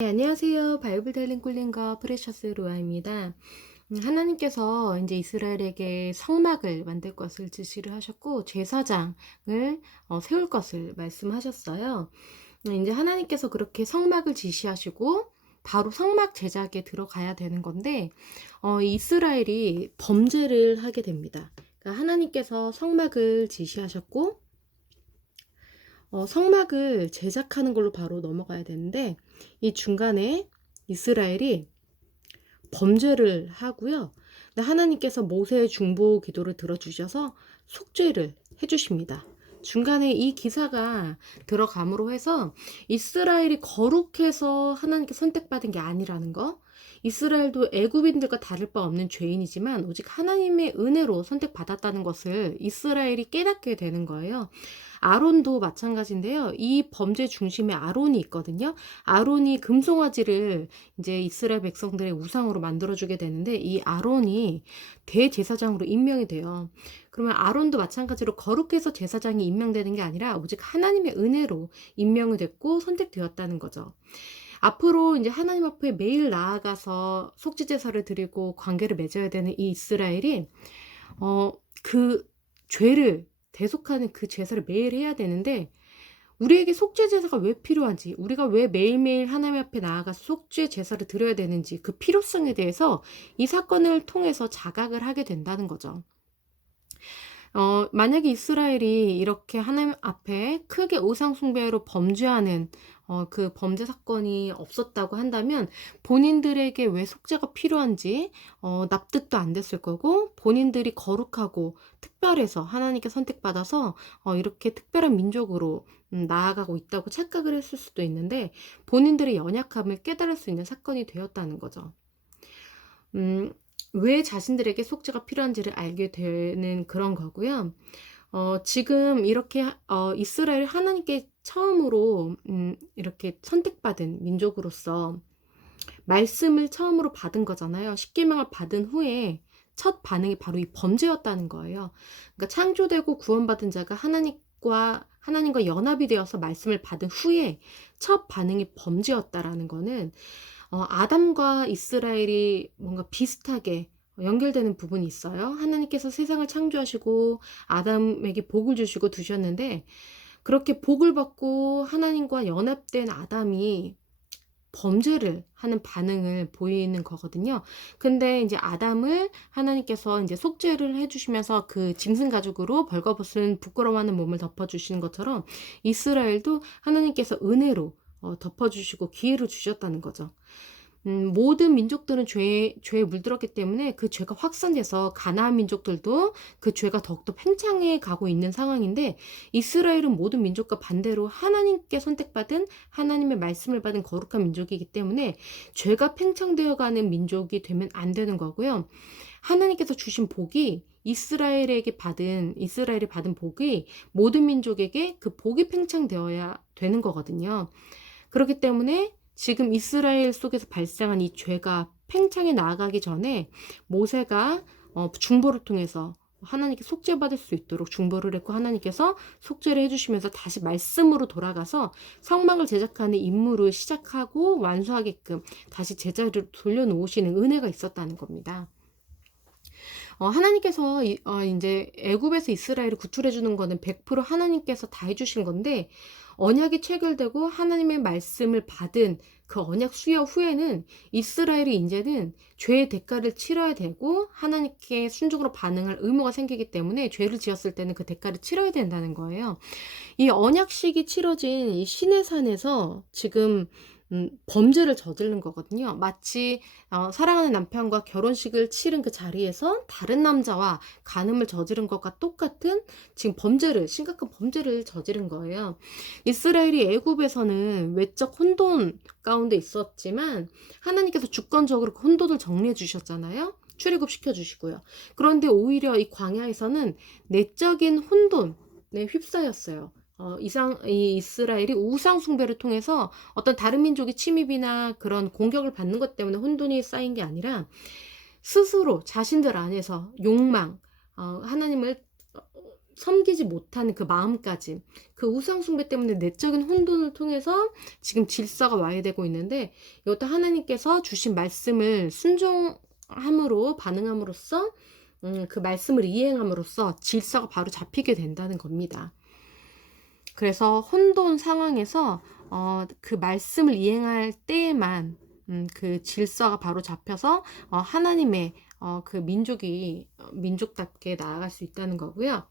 네, 안녕하세요. 바이블 델링 꿀링과 프레셔스 로아입니다. 하나님께서 이제 이스라엘에게 성막을 만들 것을 지시를 하셨고 제사장을 세울 것을 말씀하셨어요. 이제 하나님께서 그렇게 성막을 지시하시고 바로 성막 제작에 들어가야 되는 건데 이스라엘이 범죄를 하게 됩니다. 그러니까 하나님께서 성막을 지시하셨고 성막을 제작하는 걸로 바로 넘어가야 되는데 이 중간에 이스라엘이 범죄를 하고요. 근데 하나님께서 모세의 중보 기도를 들어주셔서 속죄를 해주십니다. 중간에 이 기사가 들어감으로 해서 이스라엘이 거룩해서 하나님께 선택받은 게 아니라는 거. 이스라엘도 애굽인들과 다를 바 없는 죄인이지만 오직 하나님의 은혜로 선택받았다는 것을 이스라엘이 깨닫게 되는 거예요. 아론도 마찬가지인데요. 이 범죄 중심에 아론이 있거든요. 아론이 금송아지를 이제 이스라엘 백성들의 우상으로 만들어주게 되는데 이 아론이 대제사장으로 임명이 돼요. 그러면 아론도 마찬가지로 거룩해서 제사장이 임명되는 게 아니라 오직 하나님의 은혜로 임명이 됐고 선택되었다는 거죠. 앞으로 이제 하나님 앞에 매일 나아가서 속죄제사를 드리고 관계를 맺어야 되는 이 이스라엘이 그 죄를 대속하는 그 제사를 매일 해야 되는데 우리에게 속죄 제사가 왜 필요한지, 우리가 왜 매일매일 하나님 앞에 나아가서 속죄 제사를 드려야 되는지 그 필요성에 대해서 이 사건을 통해서 자각을 하게 된다는 거죠. 만약에 이스라엘이 이렇게 하나님 앞에 크게 우상 숭배로 범죄하는 그 범죄 사건이 없었다고 한다면 본인들에게 왜 속죄가 필요한지 납득도 안 됐을 거고 본인들이 거룩하고 특별해서 하나님께 선택받아서 이렇게 특별한 민족으로 나아가고 있다고 착각을 했을 수도 있는데 본인들의 연약함을 깨달을 수 있는 사건이 되었다는 거죠. 왜 자신들에게 속죄가 필요한지를 알게 되는 그런 거고요. 지금 이렇게 이스라엘 하나님께 처음으로 이렇게 선택받은 민족으로서 말씀을 처음으로 받은 거잖아요. 십계명을 받은 후에 첫 반응이 바로 이 범죄였다는 거예요. 그러니까 창조되고 구원받은 자가 하나님과 연합이 되어서 말씀을 받은 후에 첫 반응이 범죄였다라는 거는 아담과 이스라엘이 뭔가 비슷하게 연결되는 부분이 있어요. 하나님께서 세상을 창조하시고 아담에게 복을 주시고 두셨는데 그렇게 복을 받고 하나님과 연합된 아담이 범죄를 하는 반응을 보이는 거거든요. 근데 이제 아담을 하나님께서 이제 속죄를 해주시면서 그 짐승 가죽으로 벌거벗은 부끄러워하는 몸을 덮어주시는 것처럼 이스라엘도 하나님께서 은혜로 덮어주시고 기회를 주셨다는 거죠. 모든 민족들은 죄에 물들었기 때문에 그 죄가 확산돼서 가나안 민족들도 그 죄가 더욱더 팽창해 가고 있는 상황인데 이스라엘은 모든 민족과 반대로 하나님께 선택받은 하나님의 말씀을 받은 거룩한 민족이기 때문에 죄가 팽창되어 가는 민족이 되면 안 되는 거고요. 하나님께서 주신 복이 이스라엘이 받은 복이 모든 민족에게 그 복이 팽창되어야 되는 거거든요. 그렇기 때문에 지금 이스라엘 속에서 발생한 이 죄가 팽창해 나아가기 전에 모세가 중보를 통해서 하나님께 속죄받을 수 있도록 중보를 했고 하나님께서 속죄를 해주시면서 다시 말씀으로 돌아가서 성막을 제작하는 임무를 시작하고 완수하게끔 다시 제자리로 돌려놓으시는 은혜가 있었다는 겁니다. 하나님께서 이제 애굽에서 이스라엘을 구출해 주는 거는 100% 하나님께서 다 해주신 건데 언약이 체결되고 하나님의 말씀을 받은 그 언약 수여 후에는 이스라엘이 이제는 죄의 대가를 치러야 되고 하나님께 순종으로 반응할 의무가 생기기 때문에 죄를 지었을 때는 그 대가를 치러야 된다는 거예요. 이 언약식이 치러진 이 시내산에서 지금 범죄를 저지른 거거든요. 마치 사랑하는 남편과 결혼식을 치른 그 자리에서 다른 남자와 간음을 저지른 것과 똑같은 지금 심각한 범죄를 저지른 거예요. 이스라엘이 애굽에서는 외적 혼돈 가운데 있었지만 하나님께서 주권적으로 그 혼돈을 정리해 주셨잖아요. 출애굽 시켜주시고요. 그런데 오히려 이 광야에서는 내적인 혼돈에 휩싸였어요. 이 이스라엘이 우상 숭배를 통해서 어떤 다른 민족의 침입이나 그런 공격을 받는 것 때문에 혼돈이 쌓인 게 아니라 스스로 자신들 안에서 욕망, 하나님을 섬기지 못하는 그 마음가짐, 그 우상 숭배 때문에 내적인 혼돈을 통해서 지금 질서가 와해되고 있는데, 이것도 하나님께서 주신 말씀을 순종함으로 반응함으로써 그 말씀을 이행함으로써 질서가 바로 잡히게 된다는 겁니다. 그래서 혼돈 상황에서 그 말씀을 이행할 때에만 그 질서가 바로 잡혀서 하나님의 그 민족이 민족답게 나아갈 수 있다는 거고요.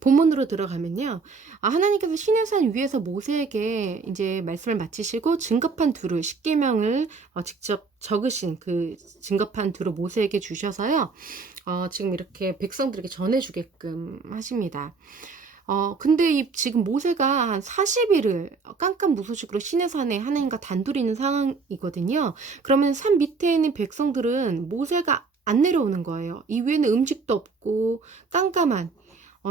본문으로 들어가면요. 하나님께서 시내산 위에서 모세에게 이제 말씀을 마치시고 증거판 두루 십계명을 직접 적으신 그 증거판 두루 모세에게 주셔서요. 지금 이렇게 백성들에게 전해주게끔 하십니다. 근데 지금 모세가 한 40일을 깜깜무소식으로 시내산에 하나님과 단둘이 있는 상황이거든요. 그러면 산 밑에 있는 백성들은 모세가 안 내려오는 거예요. 이 위에는 음식도 없고 깜깜한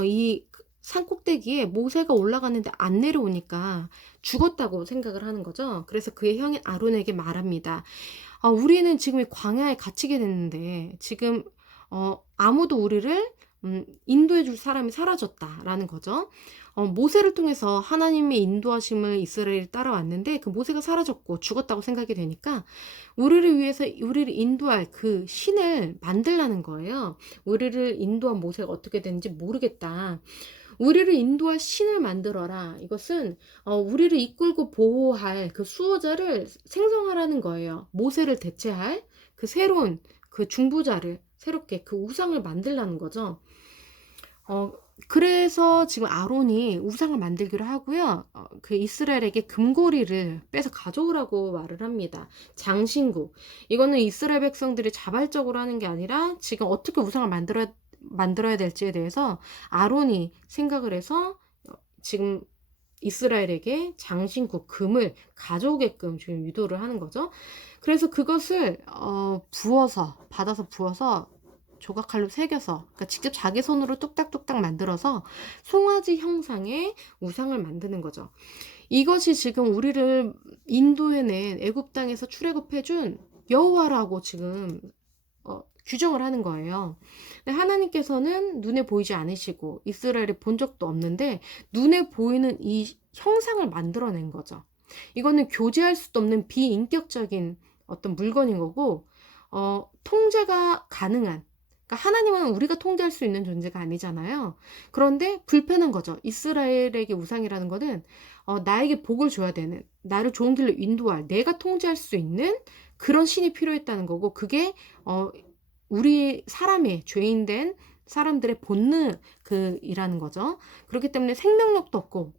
이 산꼭대기에 모세가 올라갔는데 안 내려오니까 죽었다고 생각을 하는 거죠. 그래서 그의 형인 아론에게 말합니다. 우리는 지금 이 광야에 갇히게 됐는데 지금 아무도 우리를 인도해 줄 사람이 사라졌다라는 거죠. 모세를 통해서 하나님의 인도하심을 이스라엘이 따라왔는데 그 모세가 사라졌고 죽었다고 생각이 되니까 우리를 위해서 우리를 인도할 그 신을 만들라는 거예요. 우리를 인도한 모세가 어떻게 되는지 모르겠다. 우리를 인도할 신을 만들어라. 이것은 우리를 이끌고 보호할 그 수호자를 생성하라는 거예요. 모세를 대체할 그 새로운 그 중보자를 새롭게 그 우상을 만들라는 거죠. 그래서 지금 아론이 우상을 만들기로 하고요. 그 이스라엘에게 금고리를 빼서 가져오라고 말을 합니다. 장신구. 이거는 이스라엘 백성들이 자발적으로 하는 게 아니라 지금 어떻게 우상을 만들어야 될지에 대해서 아론이 생각을 해서 지금 이스라엘에게 장신구 금을 가져오게끔 지금 유도를 하는 거죠. 그래서 그것을 받아서 부어서 조각칼로 새겨서, 그러니까 직접 자기 손으로 뚝딱뚝딱 만들어서 송아지 형상의 우상을 만드는 거죠. 이것이 지금 우리를 인도해낸 애굽 땅에서 출애굽해준 여호와라고 지금 규정을 하는 거예요. 근데 하나님께서는 눈에 보이지 않으시고 이스라엘이 본 적도 없는데 눈에 보이는 이 형상을 만들어낸 거죠. 이거는 교제할 수도 없는 비인격적인 어떤 물건인 거고 통제가 가능한, 그러니까 하나님은 우리가 통제할 수 있는 존재가 아니잖아요. 그런데 불편한 거죠. 이스라엘에게 우상이라는 거는 나에게 복을 줘야 되는, 나를 좋은 길로 인도할, 내가 통제할 수 있는 그런 신이 필요했다는 거고, 그게 우리 사람의 죄인된 사람들의 본능 이라는 거죠. 그렇기 때문에 생명력도 없고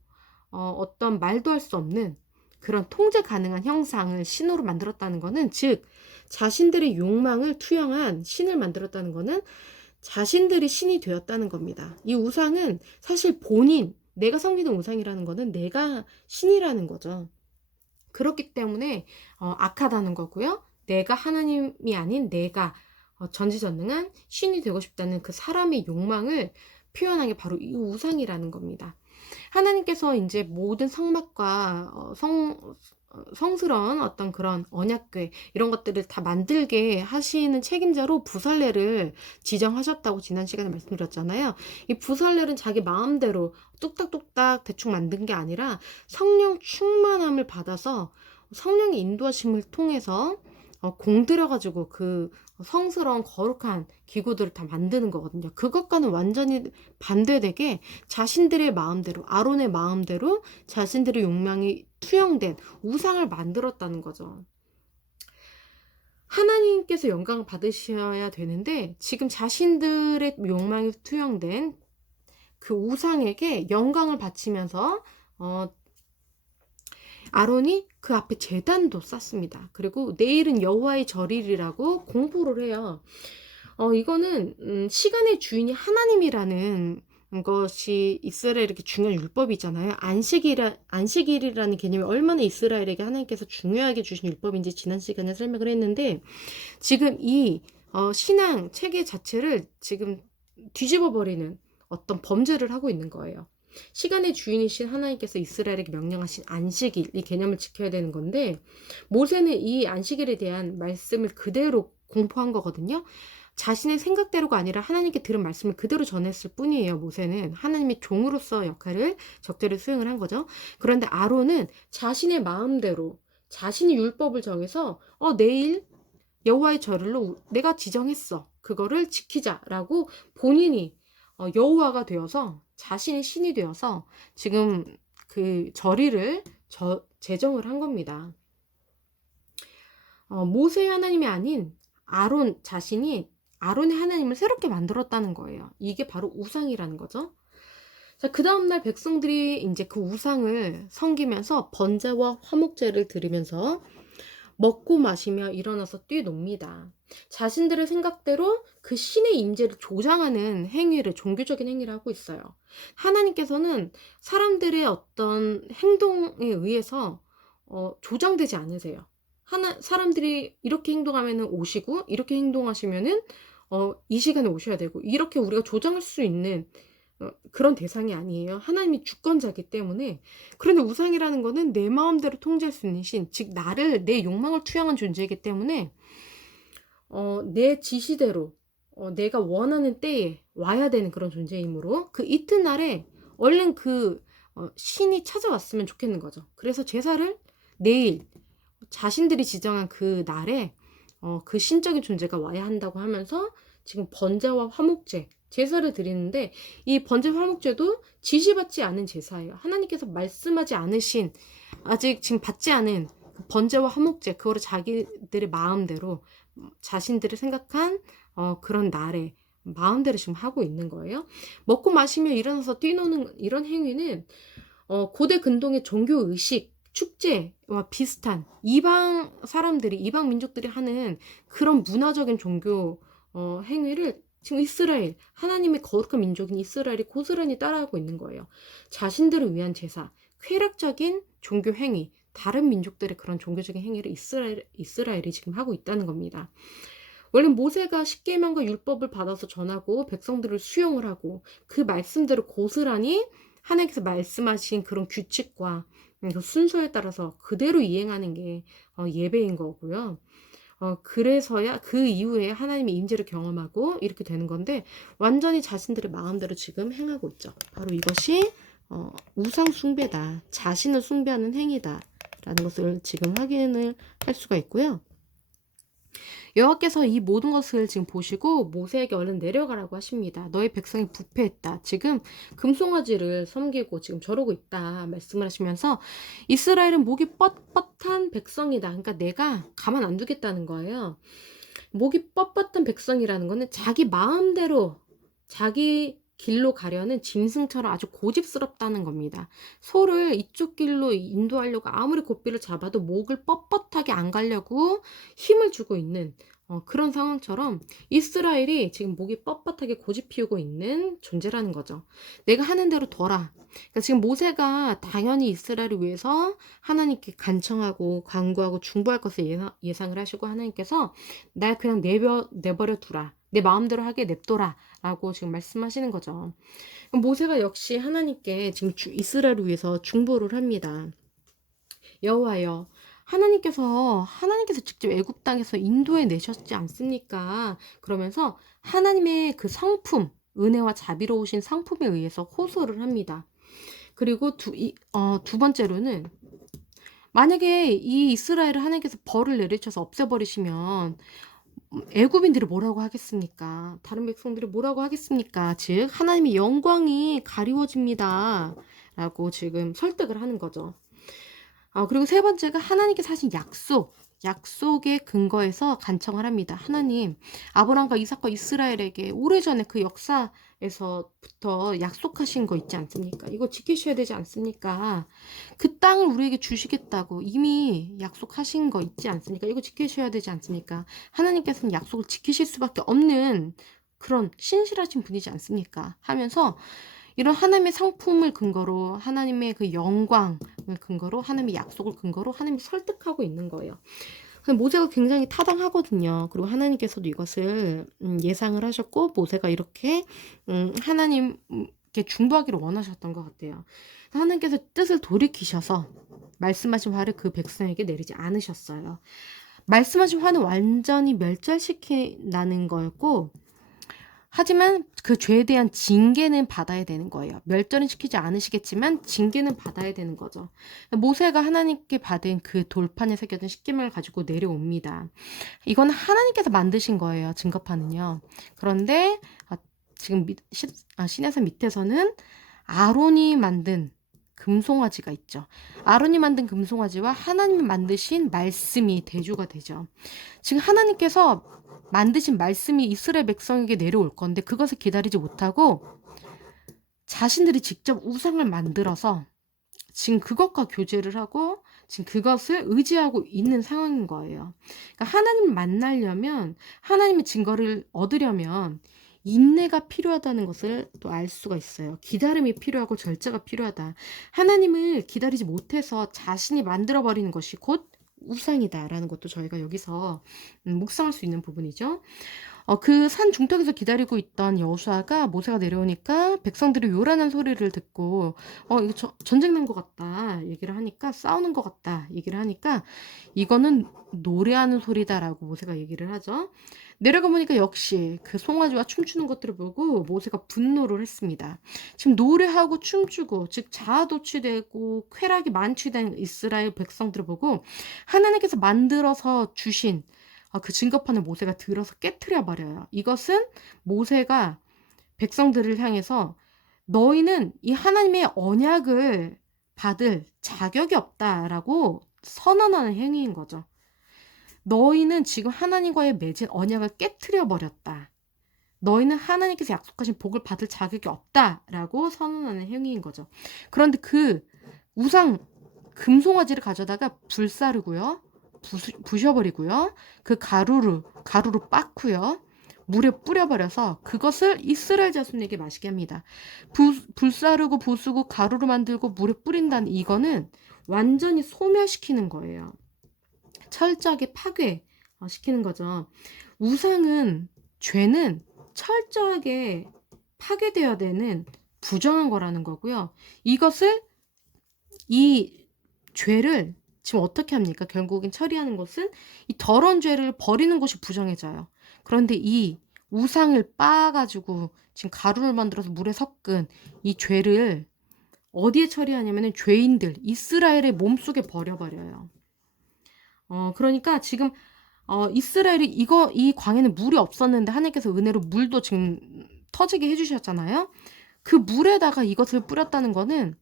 어떤 말도 할 수 없는 그런 통제 가능한 형상을 신으로 만들었다는 거는, 즉 자신들의 욕망을 투영한 신을 만들었다는 거는 자신들이 신이 되었다는 겁니다. 이 우상은 사실 내가 섬기는 우상이라는 거는 내가 신이라는 거죠. 그렇기 때문에 악하다는 거고요. 내가 하나님이 아닌 내가 전지전능한 신이 되고 싶다는 그 사람의 욕망을 표현한 게 바로 이 우상이라는 겁니다. 하나님께서 이제 모든 성막과 성스러운 어떤 그런 언약궤 이런 것들을 다 만들게 하시는 책임자로 부살렐을 지정하셨다고 지난 시간에 말씀드렸잖아요. 이 부살렐은 자기 마음대로 뚝딱뚝딱 대충 만든 게 아니라 성령 충만함을 받아서 성령의 인도하심을 통해서 공들여가지고 그 성스러운 거룩한 기구들을 다 만드는 거거든요. 그것과는 완전히 반대되게 자신들의 마음대로, 아론의 마음대로 자신들의 욕망이 투영된 우상을 만들었다는 거죠. 하나님께서 영광을 받으셔야 되는데 지금 자신들의 욕망이 투영된 그 우상에게 영광을 바치면서 아론이 그 앞에 제단도 쌓습니다. 그리고 내일은 여호와의 절일이라고 공포를 해요. 이거는 시간의 주인이 하나님이라는 것이 이스라엘에게 중요한 율법이잖아요. 안식일이라는 개념이 얼마나 이스라엘에게 하나님께서 중요하게 주신 율법인지 지난 시간에 설명을 했는데, 지금 이 신앙 체계 자체를 지금 뒤집어 버리는 어떤 범죄를 하고 있는 거예요. 시간의 주인이신 하나님께서 이스라엘에게 명령하신 안식일, 이 개념을 지켜야 되는 건데 모세는 이 안식일에 대한 말씀을 그대로 공포한 거거든요. 자신의 생각대로가 아니라 하나님께 들은 말씀을 그대로 전했을 뿐이에요. 모세는 하나님의 종으로서 역할을 적절히 수행을 한 거죠. 그런데 아론은 자신의 마음대로 자신이 율법을 정해서 내일 여호와의 절일로 내가 지정했어. 그거를 지키자라고 본인이 여호와가 되어서 자신이 신이 되어서 지금 그 절일을 제정을 한 겁니다. 모세의 하나님이 아닌 아론 자신이 아론의 하나님을 새롭게 만들었다는 거예요. 이게 바로 우상이라는 거죠. 자, 그 다음날 백성들이 이제 그 우상을 섬기면서 번제와 화목제를 드리면서 먹고 마시며 일어나서 뛰놉니다. 자신들의 생각대로 그 신의 임재를 조장하는 행위를, 종교적인 행위를 하고 있어요. 하나님께서는 사람들의 어떤 행동에 의해서 조장되지 않으세요. 사람들이 이렇게 행동하면 오시고, 이렇게 행동하시면은 이 시간에 오셔야 되고, 이렇게 우리가 조장할 수 있는 그런 대상이 아니에요. 하나님이 주권자이기 때문에. 그런데 우상이라는 거는 내 마음대로 통제할 수 있는 신, 즉 나를, 내 욕망을 투영한 존재이기 때문에 내 지시대로 내가 원하는 때에 와야 되는 그런 존재이므로 그 이튿날에 얼른 그 신이 찾아왔으면 좋겠는 거죠. 그래서 제사를 내일 자신들이 지정한 그 날에 그 신적인 존재가 와야 한다고 하면서 지금 번제와 화목제 제사를 드리는데, 이 번제 화목제도 지시받지 않은 제사예요. 하나님께서 말씀하지 않으신, 아직 지금 받지 않은 번제와 화목제, 그거를 자기들의 마음대로 자신들이 생각한 그런 날에 마음대로 지금 하고 있는 거예요. 먹고 마시며 일어나서 뛰노는 이런 행위는 고대 근동의 종교 의식, 축제와 비슷한 이방 사람들이, 이방 민족들이 하는 그런 문화적인 종교 행위를 지금 이스라엘, 하나님의 거룩한 민족인 이스라엘이 고스란히 따라하고 있는 거예요. 자신들을 위한 제사, 쾌락적인 종교 행위, 다른 민족들의 그런 종교적인 행위를 이스라엘이 지금 하고 있다는 겁니다. 원래 모세가 십계명과 율법을 받아서 전하고 백성들을 수용을 하고 그 말씀대로 고스란히 하나님께서 말씀하신 그런 규칙과 그 순서에 따라서 그대로 이행하는 게 예배인 거고요. 그래서야 그 이후에 하나님의 임재를 경험하고 이렇게 되는 건데, 완전히 자신들의 마음대로 지금 행하고 있죠. 바로 이것이 우상 숭배다, 자신을 숭배하는 행위다 라는 것을 지금 확인을 할 수가 있고요. 여호와께서 이 모든 것을 지금 보시고 모세에게 얼른 내려가라고 하십니다. 너희 백성이 부패했다. 지금 금송아지를 섬기고 지금 저러고 있다 말씀을 하시면서, 이스라엘은 목이 뻣뻣한 백성이다. 그러니까 내가 가만 안 두겠다는 거예요. 목이 뻣뻣한 백성이라는 거는 자기 마음대로 자기 길로 가려는 짐승처럼 아주 고집스럽다는 겁니다. 소를 이쪽 길로 인도하려고 아무리 고삐를 잡아도 목을 뻣뻣하게 안 가려고 힘을 주고 있는 그런 상황처럼 이스라엘이 지금 목이 뻣뻣하게 고집 피우고 있는 존재라는 거죠. 내가 하는 대로 둬라. 그러니까 지금 모세가 당연히 이스라엘을 위해서 하나님께 간청하고 간구하고 중보할 것을 예상을 하시고, 하나님께서 날 그냥 내버려 두라. 내 마음대로 하게 냅둬라 라고 지금 말씀하시는 거죠. 모세가 역시 하나님께 지금 이스라엘을 위해서 중보를 합니다. 여호와여, 하나님께서 직접 애굽 땅에서 인도해 내셨지 않습니까? 그러면서 하나님의 그 성품, 은혜와 자비로우신 성품에 의해서 호소를 합니다. 그리고 두 번째로는, 만약에 이 이스라엘을 하나님께서 벌을 내리셔서 없애버리시면 애굽인들이 뭐라고 하겠습니까? 다른 백성들이 뭐라고 하겠습니까? 즉 하나님의 영광이 가리워집니다 라고 지금 설득을 하는 거죠. 그리고 세 번째가 하나님께서 하신 약속의 근거에서 간청을 합니다. 하나님, 아브라함과 이삭과 이스라엘에게 오래전에 그 역사에서부터 약속하신 거 있지 않습니까? 이거 지키셔야 되지 않습니까? 그 땅을 우리에게 주시겠다고 이미 약속하신 거 있지 않습니까? 이거 지키셔야 되지 않습니까? 하나님께서는 약속을 지키실 수밖에 없는 그런 신실하신 분이지 않습니까? 하면서 이런 하나님의 상품을 근거로, 하나님의 그 영광을 근거로, 하나님의 약속을 근거로 하나님을 설득하고 있는 거예요. 모세가 굉장히 타당하거든요. 그리고 하나님께서도 이것을 예상을 하셨고, 모세가 이렇게 하나님께 중보하기를 원하셨던 것 같아요. 하나님께서 뜻을 돌이키셔서 말씀하신 화를 그 백성에게 내리지 않으셨어요. 말씀하신 화는 완전히 멸절시킨다는 거였고, 하지만 그 죄에 대한 징계는 받아야 되는 거예요. 멸절은 시키지 않으시겠지만 징계는 받아야 되는 거죠. 모세가 하나님께 받은 그 돌판에 새겨진 십계명을 가지고 내려옵니다. 이건 하나님께서 만드신 거예요. 증거판은요. 그런데 지금 시내산 밑에서는 아론이 만든 금송아지가 있죠. 아론이 만든 금송아지와 하나님이 만드신 말씀이 대조가 되죠. 지금 하나님께서 만드신 말씀이 이스라엘 백성에게 내려올 건데 그것을 기다리지 못하고 자신들이 직접 우상을 만들어서 지금 그것과 교제를 하고 지금 그것을 의지하고 있는 상황인 거예요. 그러니까 하나님을 만나려면, 하나님의 증거를 얻으려면 인내가 필요하다는 것을 또 알 수가 있어요. 기다림이 필요하고 절제가 필요하다. 하나님을 기다리지 못해서 자신이 만들어버리는 것이 곧 우상이다라는 것도 저희가 여기서 묵상할 수 있는 부분이죠. 그 산 중턱에서 기다리고 있던 여호수아가 모세가 내려오니까 백성들이 요란한 소리를 듣고 이거 전쟁 난 것 같다 얘기를 하니까, 싸우는 것 같다 얘기를 하니까 이거는 노래하는 소리다라고 모세가 얘기를 하죠. 내려가 보니까 역시 그 송아지와 춤추는 것들을 보고 모세가 분노를 했습니다. 지금 노래하고 춤추고 즉 자아도취되고 쾌락이 만취된 이스라엘 백성들을 보고 하나님께서 만들어서 주신 그 증거판을 모세가 들어서 깨트려 버려요. 이것은 모세가 백성들을 향해서 너희는 이 하나님의 언약을 받을 자격이 없다라고 선언하는 행위인 거죠. 너희는 지금 하나님과의 맺은 언약을 깨트려 버렸다. 너희는 하나님께서 약속하신 복을 받을 자격이 없다라고 선언하는 행위인 거죠. 그런데 그 우상 금송아지를 가져다가 불사르고요. 부셔버리고요. 그 가루로 빻고요. 물에 뿌려버려서 그것을 이스라엘 자손에게 마시게 합니다. 불사르고 부수고 가루로 만들고 물에 뿌린다는 이거는 완전히 소멸시키는 거예요. 철저하게 파괴시키는 거죠. 우상은, 죄는 철저하게 파괴되어야 되는 부정한 거라는 거고요. 이 죄를 지금 어떻게 합니까? 결국엔 처리하는 것은 이 더러운 죄를 버리는 것이 부정해져요. 그런데 이 우상을 빻아가지고 지금 가루를 만들어서 물에 섞은 이 죄를 어디에 처리하냐면은 죄인들, 이스라엘의 몸속에 버려버려요. 그러니까 지금 이스라엘이 이 광에는 물이 없었는데 하나님께서 은혜로 물도 지금 터지게 해주셨잖아요. 그 물에다가 이것을 뿌렸다는 거는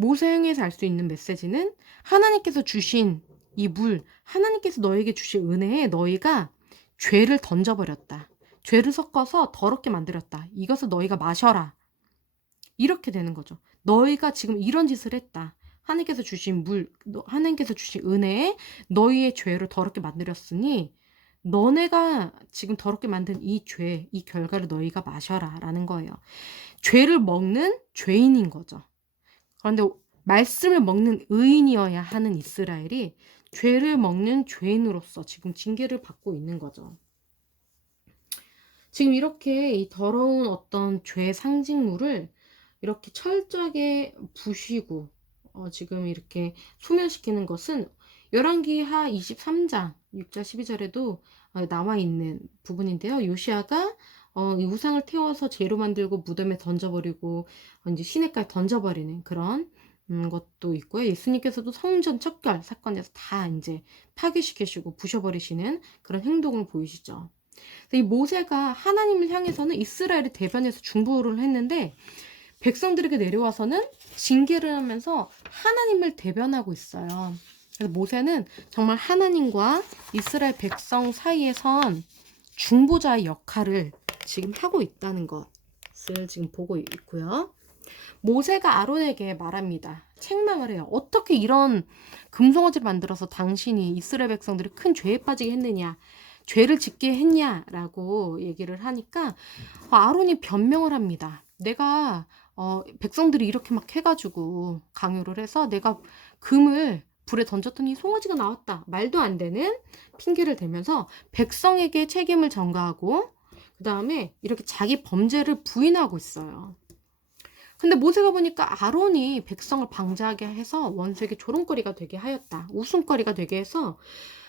모세행에서 알 수 있는 메시지는 하나님께서 주신 이 물, 하나님께서 너에게 주신 은혜에 너희가 죄를 던져버렸다. 죄를 섞어서 더럽게 만들었다. 이것을 너희가 마셔라. 이렇게 되는 거죠. 너희가 지금 이런 짓을 했다. 하나님께서 주신 물, 하나님께서 주신 은혜에 너희의 죄를 더럽게 만들었으니 너네가 지금 더럽게 만든 이 죄, 이 결과를 너희가 마셔라 라는 거예요. 죄를 먹는 죄인인 거죠. 그런데 말씀을 먹는 의인이어야 하는 이스라엘이 죄를 먹는 죄인으로서 지금 징계를 받고 있는 거죠. 지금 이렇게 이 더러운 어떤 죄 상징물을 이렇게 철저하게 부시고 지금 이렇게 소멸시키는 것은 열왕기하 23장 6절 12절에도 나와 있는 부분인데요. 요시아가 이 우상을 태워서 재료 만들고 무덤에 던져버리고 이제 시냇가에 던져버리는 그런 것도 있고요. 예수님께서도 성전 척결 사건에서 다 이제 파괴시키시고 부셔버리시는 그런 행동을 보이시죠. 이 모세가 하나님을 향해서는 이스라엘의 대변에서 중보를 했는데 백성들에게 내려와서는 징계를 하면서 하나님을 대변하고 있어요. 그래서 모세는 정말 하나님과 이스라엘 백성 사이에 선 중보자의 역할을 지금 하고 있다는 것을 지금 보고 있고요. 모세가 아론에게 말합니다. 책망을 해요. 어떻게 이런 금송아지를 만들어서 당신이 이스라엘 백성들이 큰 죄에 빠지게 했느냐, 죄를 짓게 했냐라고 얘기를 하니까 아론이 변명을 합니다. 내가 백성들이 이렇게 막 해가지고 강요를 해서 내가 금을 불에 던졌더니 송아지가 나왔다. 말도 안 되는 핑계를 대면서 백성에게 책임을 전가하고 그 다음에 이렇게 자기 범죄를 부인하고 있어요. 근데 모세가 보니까 아론이 백성을 방자하게 해서 원수에게 조롱거리가 되게 하였다. 웃음거리가 되게 해서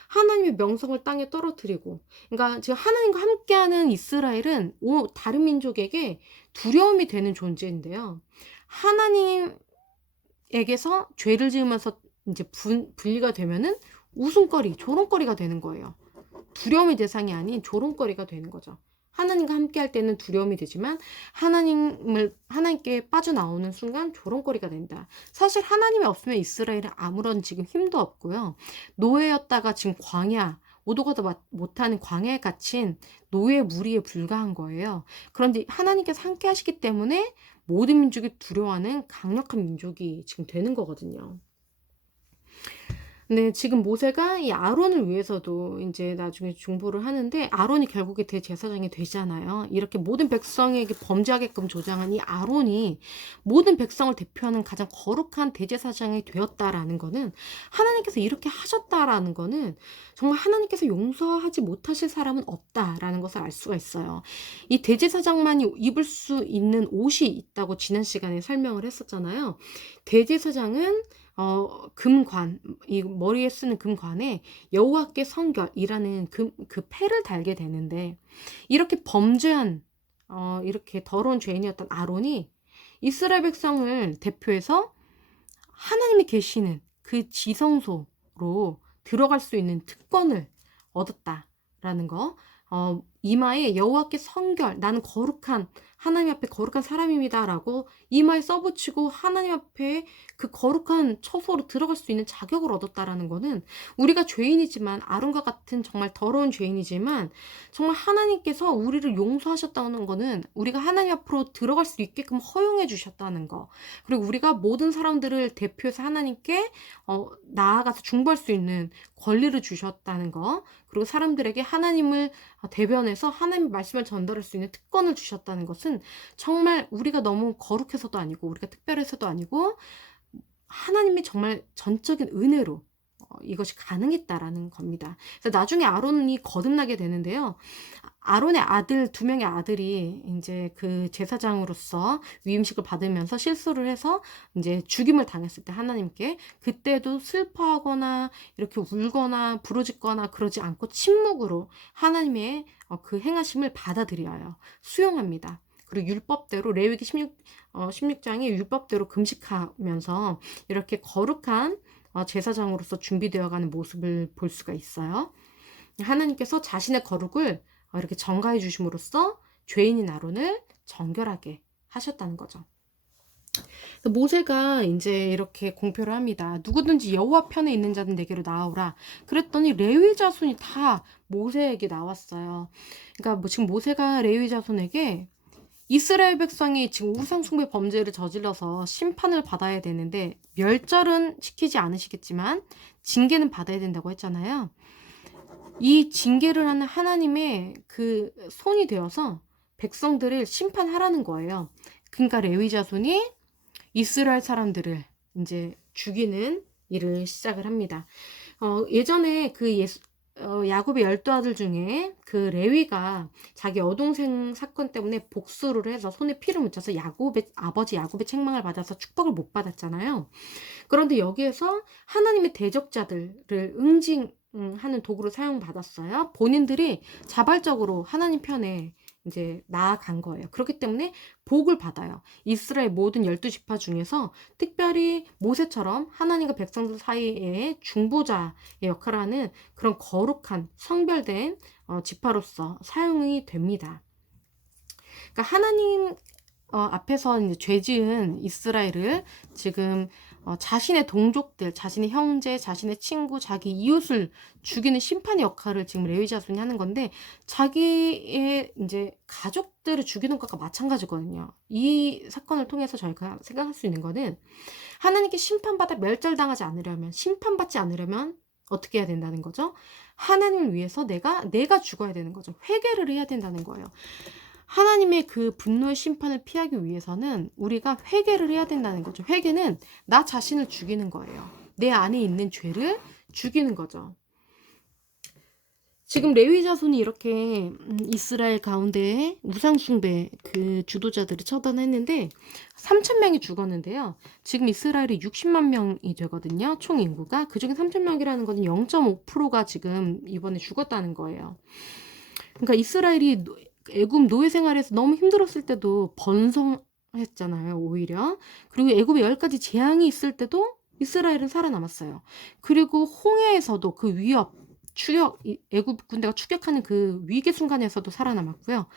하나님의 명성을 땅에 떨어뜨리고, 그러니까 지금 하나님과 함께하는 이스라엘은 다른 민족에게 두려움이 되는 존재인데요. 하나님에게서 죄를 지으면서 이제 분리가 되면은 웃음거리, 조롱거리가 되는 거예요. 두려움의 대상이 아닌 조롱거리가 되는 거죠. 하나님과 함께 할 때는 두려움이 되지만 하나님께 빠져나오는 순간 조롱거리가 된다. 사실 하나님이 없으면 이스라엘은 아무런 지금 힘도 없고요. 노예였다가 지금 광야, 오도 가도 못하는 광야에 갇힌 노예 무리에 불과한 거예요. 그런데 하나님께서 함께 하시기 때문에 모든 민족이 두려워하는 강력한 민족이 지금 되는 거거든요. 네, 지금 모세가 이 아론을 위해서도 이제 나중에 중보를 하는데, 아론이 결국에 대제사장이 되잖아요. 이렇게 모든 백성에게 범죄하게끔 조장한 이 아론이 모든 백성을 대표하는 가장 거룩한 대제사장이 되었다라는 거는, 하나님께서 이렇게 하셨다라는 거는 정말 하나님께서 용서하지 못하실 사람은 없다라는 것을 알 수가 있어요. 이 대제사장만이 입을 수 있는 옷이 있다고 지난 시간에 설명을 했었잖아요. 대제사장은 금관, 이 머리에 쓰는 금관에 여호와께 성결이라는 그 패를 달게 되는데, 이렇게 범죄한 이렇게 더러운 죄인이었던 아론이 이스라엘 백성을 대표해서 하나님이 계시는 그 지성소로 들어갈 수 있는 특권을 얻었다라는 거. 이마에 여호와께 성결, 나는 거룩한, 하나님 앞에 거룩한 사람입니다 라고 이마에 써붙이고 하나님 앞에 그 거룩한 처소로 들어갈 수 있는 자격을 얻었다라는 거는, 우리가 죄인이지만, 아론과 같은 정말 더러운 죄인이지만 정말 하나님께서 우리를 용서하셨다는 거는 우리가 하나님 앞으로 들어갈 수 있게끔 허용해 주셨다는 거, 그리고 우리가 모든 사람들을 대표해서 하나님께 나아가서 중보할 수 있는 권리를 주셨다는 거, 그리고 사람들에게 하나님을 대변해서 하나님의 말씀을 전달할 수 있는 특권을 주셨다는 것은 정말 우리가 너무 거룩해서도 아니고 우리가 특별해서도 아니고 하나님이 정말 전적인 은혜로 이것이 가능했다라는 겁니다. 그래서 나중에 아론이 거듭나게 되는데요. 아론의 아들, 2명의 아들이 이제 그 제사장으로서 위임식을 받으면서 실수를 해서 이제 죽임을 당했을 때, 하나님께 그때도 슬퍼하거나 이렇게 울거나 부르짖거나 그러지 않고 침묵으로 하나님의 그 행하심을 받아들여요. 수용합니다. 그리고 율법대로, 레위기 16장에 율법대로 금식하면서 이렇게 거룩한 제사장으로서 준비되어가는 모습을 볼 수가 있어요. 하나님께서 자신의 거룩을 이렇게 전가해 주심으로써 죄인인 아론을 정결하게 하셨다는 거죠. 모세가 이제 이렇게 공표를 합니다. 누구든지 여호와 편에 있는 자는 내게로 나오라. 그랬더니 레위 자손이 다 모세에게 나왔어요. 그러니까 지금 모세가 레위 자손에게 이스라엘 백성이 지금 우상숭배 범죄를 저질러서 심판을 받아야 되는데, 멸절은 시키지 않으시겠지만 징계는 받아야 된다고 했잖아요. 이 징계를 하는 하나님의 그 손이 되어서 백성들을 심판하라는 거예요. 그러니까 레위 자손이 이스라엘 사람들을 이제 죽이는 일을 시작을 합니다. 예전에 야곱의 12아들 중에 그 레위가 자기 여동생 사건 때문에 복수를 해서 손에 피를 묻혀서 아버지 야곱의 책망을 받아서 축복을 못 받았잖아요. 그런데 여기에서 하나님의 대적자들을 응징하는 도구로 사용받았어요. 본인들이 자발적으로 하나님 편에 이제 나아간 거예요. 그렇기 때문에 복을 받아요. 이스라엘 모든 12지파 중에서 특별히 모세처럼 하나님과 백성들 사이에 중보자의 역할을 하는 그런 거룩한 성별된 지파로서 사용이 됩니다. 그러니까 하나님 앞에서 이제 죄 지은 이스라엘을 지금 자신의 동족들, 자신의 형제, 자신의 친구, 자기 이웃을 죽이는 심판의 역할을 지금 레위 자손이 하는 건데, 자기의 이제 가족들을 죽이는 것과 마찬가지거든요. 이 사건을 통해서 저희가 생각할 수 있는 거는, 하나님께 심판받아 멸절당하지 않으려면, 심판받지 않으려면 어떻게 해야 된다는 거죠? 하나님을 위해서 내가 죽어야 되는 거죠. 회개를 해야 된다는 거예요. 하나님의 그 분노의 심판을 피하기 위해서는 우리가 회개를 해야 된다는 거죠. 회개는 나 자신을 죽이는 거예요. 내 안에 있는 죄를 죽이는 거죠. 지금 레위 자손이 이렇게 이스라엘 가운데에 우상 숭배 그 주도자들을 처단했는데 3천 명이 죽었는데요. 지금 이스라엘이 60만 명이 되거든요. 총 인구가. 그중에 3천 명이라는 것은 0.5%가 지금 이번에 죽었다는 거예요. 그러니까 이스라엘이 애굽 노예 생활에서 너무 힘들었을 때도 번성했잖아요, 오히려. 그리고 애굽에 10가지 재앙이 있을 때도 이스라엘은 살아남았어요. 그리고 홍해에서도 그 위협, 추격, 애굽 군대가 추격하는 그 위기 순간에서도 살아남았고요.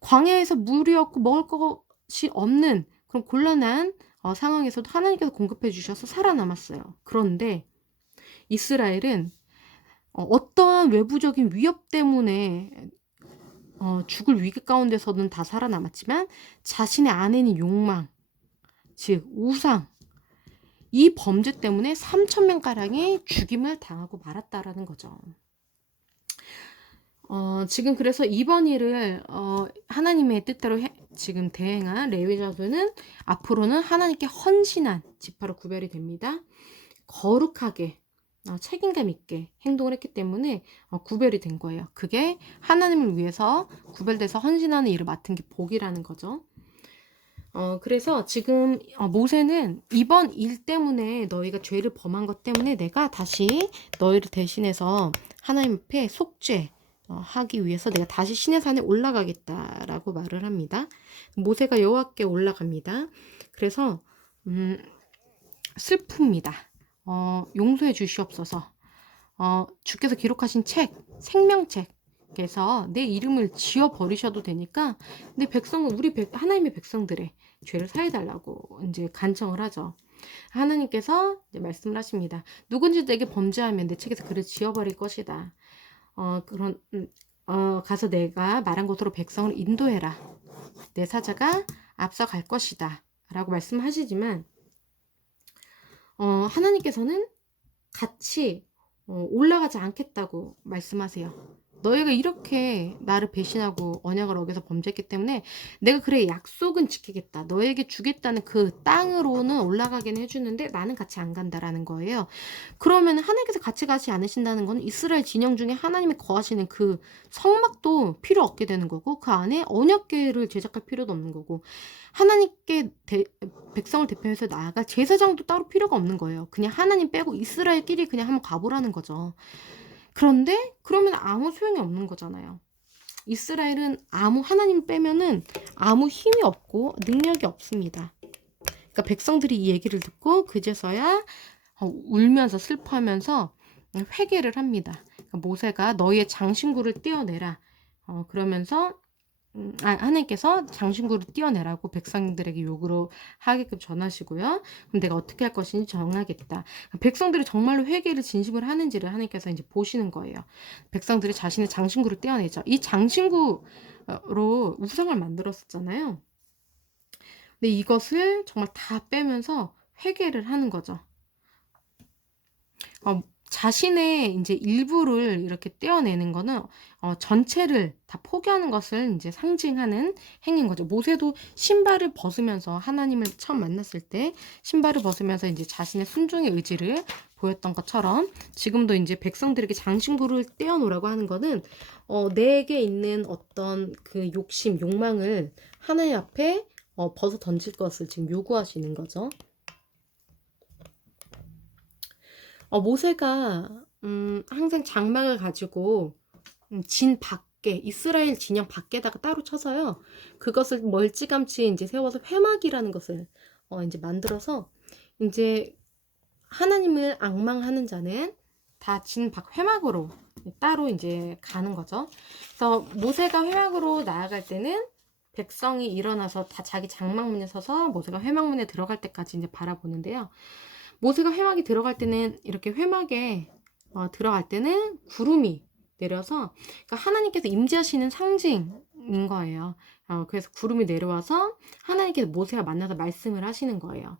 광야에서 물이 없고 먹을 것이 없는 그런 곤란한 상황에서도 하나님께서 공급해 주셔서 살아남았어요. 그런데 이스라엘은 어떠한 외부적인 위협 때문에 죽을 위기 가운데서는 다 살아남았지만 자신의 안에 있는 욕망, 즉 우상, 이 범죄 때문에 3천 명가량의 죽임을 당하고 말았다라는 거죠. 지금 그래서 이번 일을 하나님의 뜻대로 지금 대행한 레위 자손은 앞으로는 하나님께 헌신한 지파로 구별이 됩니다. 거룩하게 책임감 있게 행동을 했기 때문에 구별이 된 거예요. 그게 하나님을 위해서 구별돼서 헌신하는 일을 맡은 게 복이라는 거죠. 그래서 지금 모세는 이번 일 때문에 너희가 죄를 범한 것 때문에 내가 다시 너희를 대신해서 하나님 앞에 속죄 하기 위해서 내가 다시 신의 산에 올라가겠다라고 말을 합니다. 모세가 여호와께 올라갑니다. 그래서 슬픕니다. 용서해 주시옵소서. 주께서 기록하신 책, 생명책에서 내 이름을 지워 버리셔도 되니까 내 백성은 하나님의 백성들의 죄를 사해달라고 이제 간청을 하죠. 하나님께서 이제 말씀을 하십니다. 누군지 내게 범죄하면 내 책에서 그를 지워버릴 것이다. 가서 내가 말한 곳으로 백성을 인도해라. 내 사자가 앞서 갈 것이다. 라고 말씀하시지만 하나님께서는 같이 올라가지 않겠다고 말씀하세요. 너희가 이렇게 나를 배신하고 언약을 어겨서 범죄했기 때문에 내가 그래 약속은 지키겠다. 너에게 주겠다는 그 땅으로는 올라가긴 해주는데 나는 같이 안 간다라는 거예요. 그러면 하나님께서 같이 가지 않으신다는 건 이스라엘 진영 중에 하나님이 거하시는 그 성막도 필요 없게 되는 거고 그 안에 언약궤를 제작할 필요도 없는 거고 하나님께 백성을 대표해서 나아갈 제사장도 따로 필요가 없는 거예요. 그냥 하나님 빼고 이스라엘끼리 그냥 한번 가보라는 거죠. 그런데 그러면 아무 소용이 없는 거잖아요. 이스라엘은 하나님 빼면은 아무 힘이 없고 능력이 없습니다. 그러니까 백성들이 이 얘기를 듣고 그제서야 울면서 슬퍼하면서 회개를 합니다. 그러니까 모세가 너희의 장신구를 떼어내라. 그러면서 하나님께서 장신구를 떼어내라고 백성들에게 요구로 하게끔 전하시고요. 그럼 내가 어떻게 할 것인지 정하겠다. 백성들이 정말로 회개를 진심으로 하는지를 하나님께서 이제 보시는 거예요. 백성들이 자신의 장신구를 떼어내죠. 이 장신구로 우상을 만들었었잖아요. 근데 이것을 정말 다 빼면서 회개를 하는 거죠. 자신의 이제 일부를 이렇게 떼어내는 거는 전체를 다 포기하는 것을 이제 상징하는 행위인 거죠. 모세도 신발을 벗으면서 하나님을 처음 만났을 때 신발을 벗으면서 이제 자신의 순종의 의지를 보였던 것처럼 지금도 이제 백성들에게 장신구를 떼어놓으라고 하는 거는 내게 있는 어떤 그 욕심, 욕망을 하나님 앞에 벗어 던질 것을 지금 요구하시는 거죠. 모세가 항상 장막을 가지고 진 밖에 이스라엘 진영 밖에다가 따로 쳐서요. 그것을 멀찌감치 이제 세워서 회막이라는 것을 이제 만들어서 이제 하나님을 앙망하는 자는 다 진 밖 회막으로 따로 이제 가는 거죠. 그래서 모세가 회막으로 나아갈 때는 백성이 일어나서 다 자기 장막문에 서서 모세가 회막문에 들어갈 때까지 이제 바라보는데요. 모세가 회막에 들어갈 때는 이렇게 회막에 들어갈 때는 구름이 내려서 그러니까 하나님께서 임재하시는 상징인 거예요. 그래서 구름이 내려와서 하나님께서 모세가 만나서 말씀을 하시는 거예요.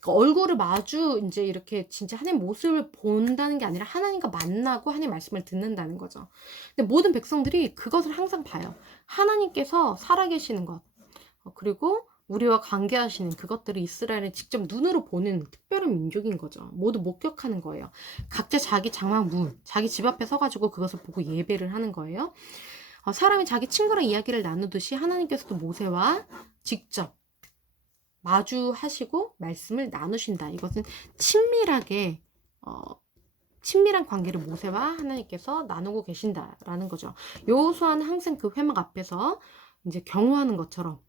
그러니까 얼굴을 마주 이제 이렇게 진짜 하나님 모습을 본다는 게 아니라 하나님과 만나고 하나님 말씀을 듣는다는 거죠. 근데 모든 백성들이 그것을 항상 봐요. 하나님께서 살아계시는 것. 그리고 우리와 관계하시는 그것들을 이스라엘은 직접 눈으로 보는 특별한 민족인 거죠. 모두 목격하는 거예요. 각자 자기 장막 문, 자기 집 앞에 서가지고 그것을 보고 예배를 하는 거예요. 사람이 자기 친구랑 이야기를 나누듯이 하나님께서도 모세와 직접 마주하시고 말씀을 나누신다. 이것은 친밀하게 친밀한 관계를 모세와 하나님께서 나누고 계신다라는 거죠. 여호수아는 항상 그 회막 앞에서 이제 경호하는 것처럼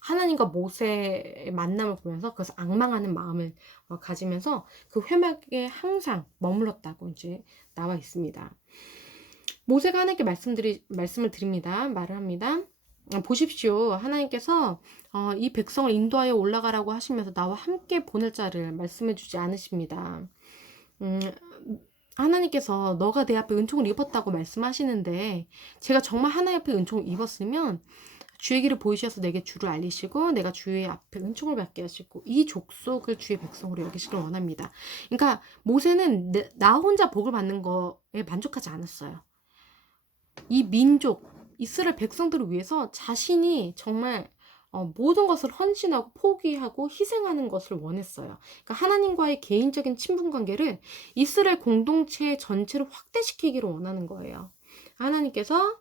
하나님과 모세의 만남을 보면서 그것을 앙망하는 마음을 가지면서 그 회막에 항상 머물렀다고 이제 나와 있습니다. 모세가 하나님께 말씀을 드립니다. 말을 합니다. 보십시오. 하나님께서 이 백성을 인도하여 올라가라고 하시면서 나와 함께 보낼 자를 말씀해 주지 않으십니다. 하나님께서 너가 내 앞에 은총을 입었다고 말씀하시는데 제가 정말 하나님 앞에 은총을 입었으면 주의 길을 보이셔서 내게 주를 알리시고 내가 주의 앞에 은총을 받게 하시고 이 족속을 주의 백성으로 여기시길 원합니다. 그러니까 모세는 나 혼자 복을 받는 거에 만족하지 않았어요. 이 민족 이스라엘 백성들을 위해서 자신이 정말 모든 것을 헌신하고 포기하고 희생하는 것을 원했어요. 그러니까 하나님과의 개인적인 친분 관계를 이스라엘 공동체 전체로 확대시키기를 원하는 거예요. 하나님께서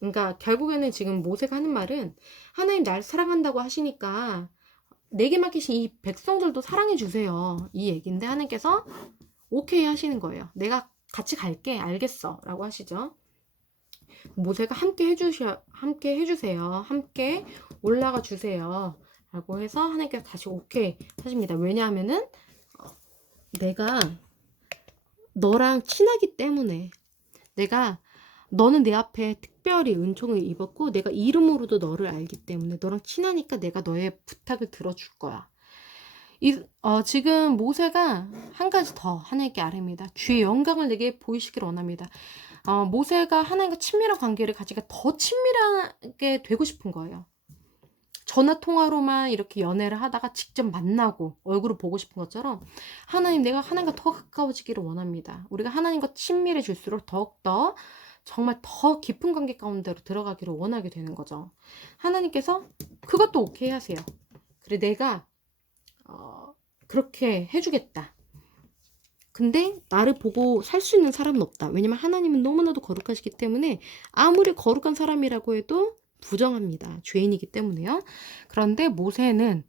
그러니까 결국에는 지금 모세가 하는 말은 하나님 날 사랑한다고 하시니까 내게 맡기신 이 백성들도 사랑해 주세요. 이 얘기인데 하나님께서 오케이 하시는 거예요. 내가 같이 갈게. 알겠어. 라고 하시죠. 모세가 함께 해주세요. 함께 올라가 주세요. 라고 해서 하나님께서 다시 오케이 하십니다. 왜냐하면은 내가 너랑 친하기 때문에 너는 내 앞에 특별히 은총을 입었고 내가 이름으로도 너를 알기 때문에 너랑 친하니까 내가 너의 부탁을 들어줄 거야. 지금 모세가 한 가지 더 하나님께 아뢰입니다. 주의 영광을 내게 보이시길 원합니다. 모세가 하나님과 친밀한 관계를 가지니까 더 친밀하게 되고 싶은 거예요. 전화 통화로만 이렇게 연애를 하다가 직접 만나고 얼굴을 보고 싶은 것처럼 하나님 내가 하나님과 더 가까워지기를 원합니다. 우리가 하나님과 친밀해질수록 더욱더 정말 더 깊은 관계 가운데로 들어가기를 원하게 되는 거죠. 하나님께서 그것도 오케이 하세요. 그래 내가 그렇게 해주겠다. 근데 나를 보고 살 수 있는 사람은 없다. 왜냐면 하나님은 너무나도 거룩하시기 때문에 아무리 거룩한 사람이라고 해도 부정합니다. 죄인이기 때문에요. 그런데 모세는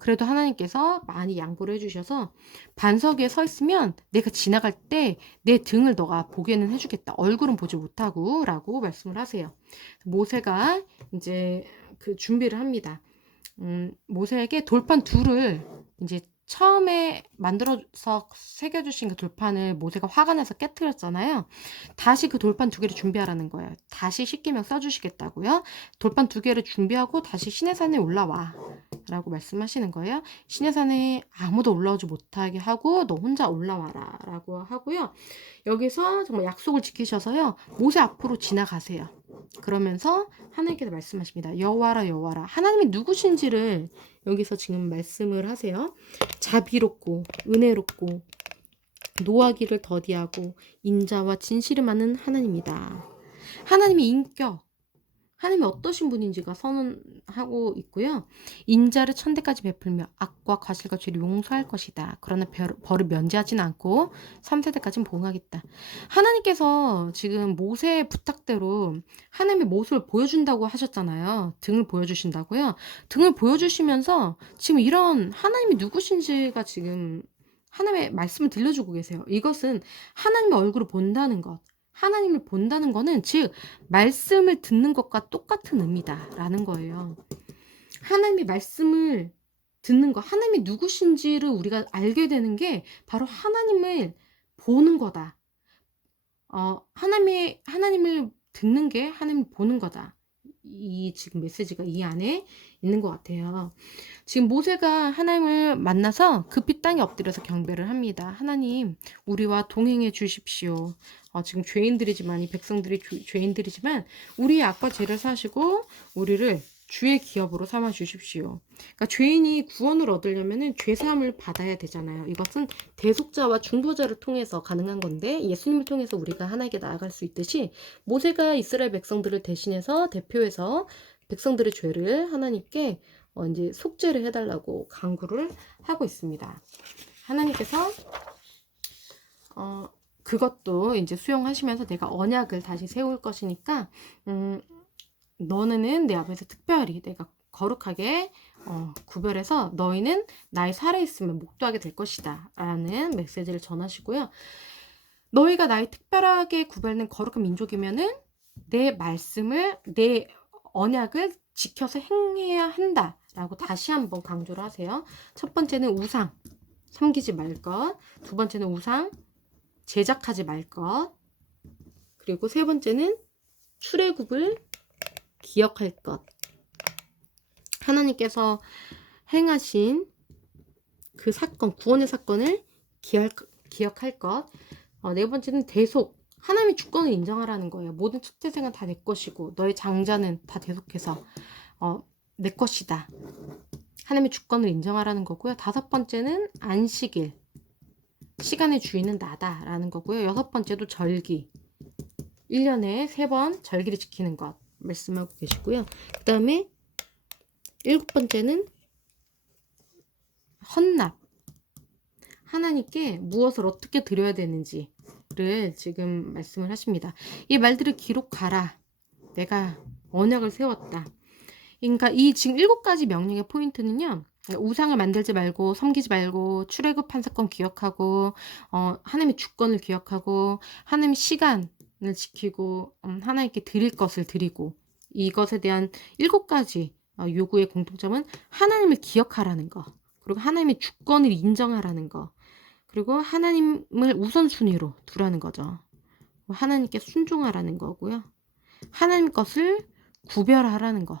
그래도 하나님께서 많이 양보를 해주셔서 반석 위에 서 있으면 내가 지나갈 때 내 등을 너가 보게는 해주겠다. 얼굴은 보지 못하고 라고 말씀을 하세요. 모세가 이제 그 준비를 합니다. 모세에게 돌판 둘을 이제 처음에 만들어서 새겨주신 그 돌판을 모세가 화가 나서 깨트렸잖아요. 다시 그 돌판 두 개를 준비하라는 거예요. 다시 십계명 써주시겠다고요. 돌판 두 개를 준비하고 다시 시내산에 올라와 라고 말씀하시는 거예요. 시내산에 아무도 올라오지 못하게 하고 너 혼자 올라와라 라고 하고요. 여기서 정말 약속을 지키셔서요. 모세 앞으로 지나가세요. 그러면서 하나님께서 말씀하십니다. 여호와라 여호와라. 하나님이 누구신지를 여기서 지금 말씀을 하세요. 자비롭고 은혜롭고 노하기를 더디하고 인자와 진실을 많은 하나님이다. 하나님의 인격, 하나님이 어떠신 분인지가 선언하고 있고요. 인자를 천대까지 베풀며 악과 과실과 죄를 용서할 것이다. 그러나 벌을 면제하지는 않고 3세대까지는 보응하겠다. 하나님께서 지금 모세의 부탁대로 하나님의 모습을 보여준다고 하셨잖아요. 등을 보여주신다고요. 등을 보여주시면서 지금 이런 하나님이 누구신지가 지금 하나님의 말씀을 들려주고 계세요. 이것은 하나님의 얼굴을 본다는 것. 하나님을 본다는 거는 즉 말씀을 듣는 것과 똑같은 의미다라는 거예요. 하나님의 말씀을 듣는 거, 하나님이 누구신지를 우리가 알게 되는 게 바로 하나님을 보는 거다. 하나님을 듣는 게 하나님을 보는 거다. 이 지금 메시지가 이 안에 있는 것 같아요. 지금 모세가 하나님을 만나서 급히 땅에 엎드려서 경배를 합니다. 하나님, 우리와 동행해 주십시오. 지금 죄인들이지만 이 백성들이 죄인들이지만 우리의 악과 죄를 사시고 우리를 주의 기업으로 삼아 주십시오. 그러니까 죄인이 구원을 얻으려면은 죄 사함을 받아야 되잖아요. 이것은 대속자와 중보자를 통해서 가능한 건데 예수님을 통해서 우리가 하나님께 나아갈 수 있듯이 모세가 이스라엘 백성들을 대신해서 대표해서 백성들의 죄를 하나님께 이제 속죄를 해달라고 간구를 하고 있습니다. 하나님께서 그것도 이제 수용하시면서 내가 언약을 다시 세울 것이니까 너는 내 앞에서 특별히 내가 거룩하게 구별해서 너희는 나의 살아있음을 목도하게 될 것이다 라는 메시지를 전하시고요. 너희가 나의 특별하게 구별된 거룩한 민족이면은 내 말씀을, 내 언약을 지켜서 행해야 한다 라고 다시 한번 강조를 하세요. 첫 번째는 우상 섬기지 말 것, 두 번째는 우상 제작하지 말 것, 그리고 세 번째는 출애굽을 기억할 것. 하나님께서 행하신 그 사건, 구원의 사건을 기억할 것. 네 번째는 대속. 하나님의 주권을 인정하라는 거예요. 모든 첫째생은 다 내 것이고 너의 장자는 다 대속해서 내 것이다. 하나님의 주권을 인정하라는 거고요. 다섯 번째는 안식일. 시간의 주인은 나다라는 거고요. 여섯 번째도 절기. 1년에 3번 절기를 지키는 것 말씀하고 계시고요. 그 다음에 일곱 번째는 헌납. 하나님께 무엇을 어떻게 드려야 되는지를 지금 말씀을 하십니다. 이 말들을 기록하라. 내가 언약을 세웠다. 그러니까 이 지금 7가지 명령의 포인트는요. 우상을 만들지 말고 섬기지 말고 출애굽한 사건 기억하고 하나님의 주권을 기억하고 하나님의 시간을 지키고 하나님께 드릴 것을 드리고 이것에 대한 7가지 요구의 공통점은 하나님을 기억하라는 거, 그리고 하나님의 주권을 인정하라는 거, 그리고 하나님을 우선순위로 두라는 거죠. 하나님께 순종하라는 거고요. 하나님 것을 구별하라는 거.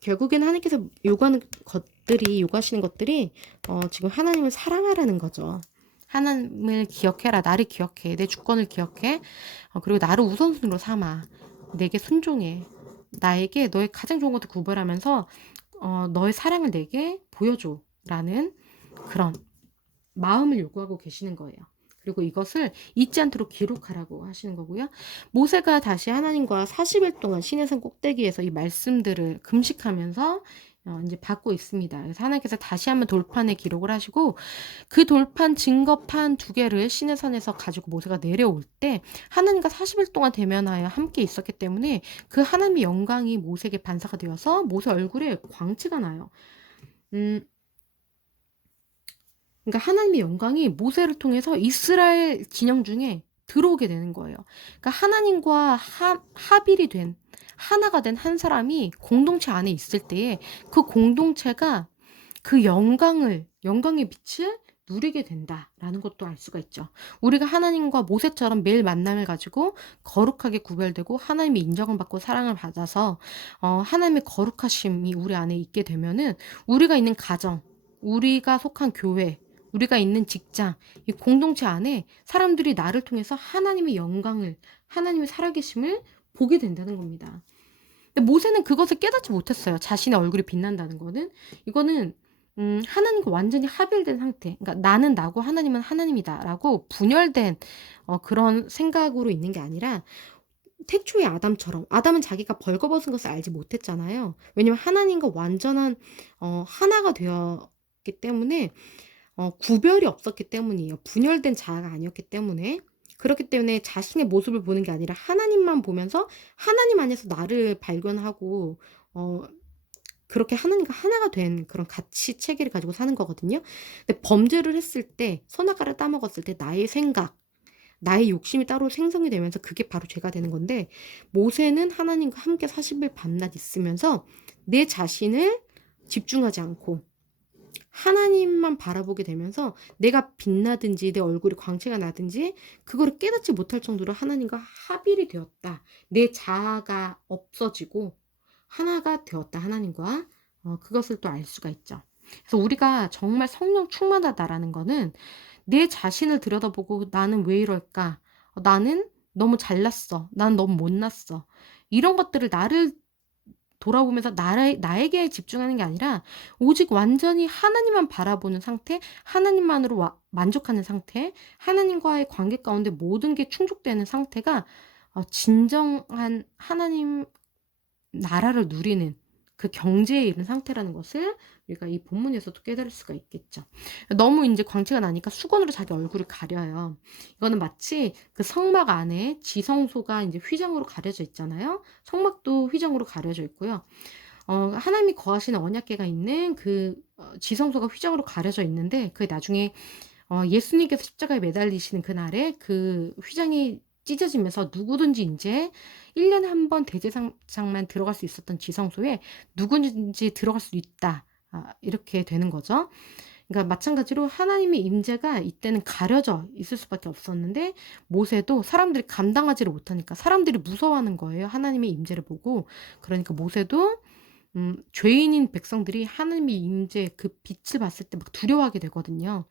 결국에는 하나님께서 요구하시는 것들이 지금 하나님을 사랑하라는 거죠. 하나님을 기억해라. 나를 기억해. 내 주권을 기억해. 그리고 나를 우선순위로 삼아. 내게 순종해. 나에게 너의 가장 좋은 것을 구별하면서 너의 사랑을 내게 보여줘. 라는 그런 마음을 요구하고 계시는 거예요. 그리고 이것을 잊지 않도록 기록하라고 하시는 거고요. 모세가 다시 하나님과 40일 동안 시내산 꼭대기에서 이 말씀들을 금식하면서 이제 받고 있습니다. 그래서 하나님께서 다시 한번 돌판에 기록을 하시고 그 돌판 증거판 2개를 시내산에서 가지고 모세가 내려올 때 하나님과 40일 동안 대면하여 함께 있었기 때문에 그 하나님의 영광이 모세에게 반사가 되어서 모세 얼굴에 광채가 나요. 그러니까 하나님의 영광이 모세를 통해서 이스라엘 진영 중에 들어오게 되는 거예요. 그러니까 하나님과 합일이 된 하나가 된 한 사람이 공동체 안에 있을 때에 그 공동체가 그 영광의 빛을 누리게 된다라는 것도 알 수가 있죠. 우리가 하나님과 모세처럼 매일 만남을 가지고 거룩하게 구별되고 하나님의 인정을 받고 사랑을 받아서 하나님의 거룩하심이 우리 안에 있게 되면은 우리가 있는 가정, 우리가 속한 교회, 우리가 있는 직장, 이 공동체 안에 사람들이 나를 통해서 하나님의 영광을, 하나님의 살아계심을 보게 된다는 겁니다. 근데 모세는 그것을 깨닫지 못했어요. 자신의 얼굴이 빛난다는 거는. 이거는 하나님과 완전히 합일된 상태. 그러니까 나는 나고 하나님은 하나님이다라고 분열된 그런 생각으로 있는 게 아니라 태초의 아담처럼, 아담은 자기가 벌거벗은 것을 알지 못했잖아요. 왜냐면 하나님과 완전한 하나가 되었기 때문에 구별이 없었기 때문이에요. 분열된 자아가 아니었기 때문에. 그렇기 때문에 자신의 모습을 보는 게 아니라 하나님만 보면서 하나님 안에서 나를 발견하고 그렇게 하나님과 하나가 된 그런 가치 체계를 가지고 사는 거거든요. 근데 범죄를 했을 때, 선악과를 따먹었을 때 나의 생각, 나의 욕심이 따로 생성이 되면서 그게 바로 죄가 되는 건데, 모세는 하나님과 함께 40일 밤낮 있으면서 내 자신을 집중하지 않고 하나님만 바라보게 되면서 내가 빛나든지 내 얼굴이 광채가 나든지 그거를 깨닫지 못할 정도로 하나님과 합일이 되었다. 내 자아가 없어지고 하나가 되었다. 하나님과 그것을 또 알 수가 있죠. 그래서 우리가 정말 성령 충만하다라는 거는 내 자신을 들여다보고 나는 왜 이럴까? 나는 너무 잘났어. 난 너무 못났어. 이런 것들을 나를 돌아보면서 나에게 집중하는 게 아니라 오직 완전히 하나님만 바라보는 상태, 하나님만으로 만족하는 상태, 하나님과의 관계 가운데 모든 게 충족되는 상태가 진정한 하나님과 나라를 누리는 그 경제에 이른 상태라는 것을 우리가 이 본문에서도 깨달을 수가 있겠죠. 너무 인제 광채가 나니까 수건으로 자기 얼굴을 가려요. 이거는 마치 그 성막 안에 지성소가 인제 휘장으로 가려져 있잖아요. 성막도 휘장으로 가려져 있고요. 하나님이 거하시는 언약궤가 있는 그 지성소가 휘장으로 가려져 있는데, 그게 나중에 예수님께서 십자가에 매달리시는 그날에 그 휘장이 찢어지면서 누구든지 인제 1 년에 한 번 대제사장만 들어갈 수 있었던 지성소에 누구든지 들어갈 수 있다. 이렇게 되는 거죠. 그러니까 마찬가지로 하나님의 임재가 이때는 가려져 있을 수밖에 없었는데, 모세도 사람들이 감당하지를 못하니까 사람들이 무서워하는 거예요, 하나님의 임재를 보고. 그러니까 모세도 죄인인 백성들이 하나님의 임재 그 빛을 봤을 때 막 두려워하게 되거든요.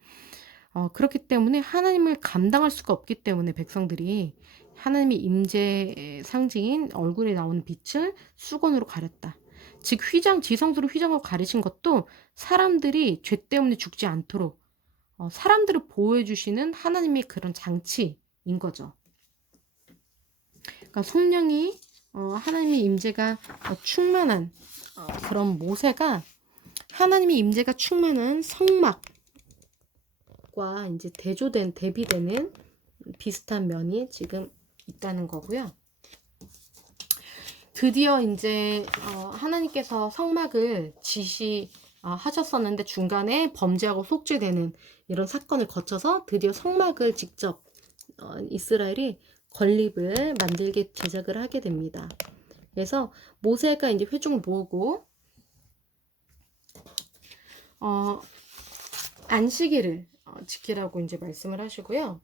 그렇기 때문에 하나님을 감당할 수가 없기 때문에 백성들이 하나님의 임재의 상징인 얼굴에 나오는 빛을 수건으로 가렸다. 즉 휘장 지성소를 휘장으로 가리신 것도 사람들이 죄 때문에 죽지 않도록 사람들을 보호해 주시는 하나님의 그런 장치인 거죠. 그러니까 성령이 하나님의 임재가 충만한 그런 모세가 하나님의 임재가 충만한 성막 과 이제 대비되는 비슷한 면이 지금 있다는 거고요. 드디어 이제 하나님께서 성막을 하셨었는데 중간에 범죄하고 속죄되는 이런 사건을 거쳐서 드디어 성막을 직접 이스라엘이 건립을 만들게 제작을 하게 됩니다. 그래서 모세가 이제 회중을 모으고 안식일을 지키라고 이제 말씀을 하시고요.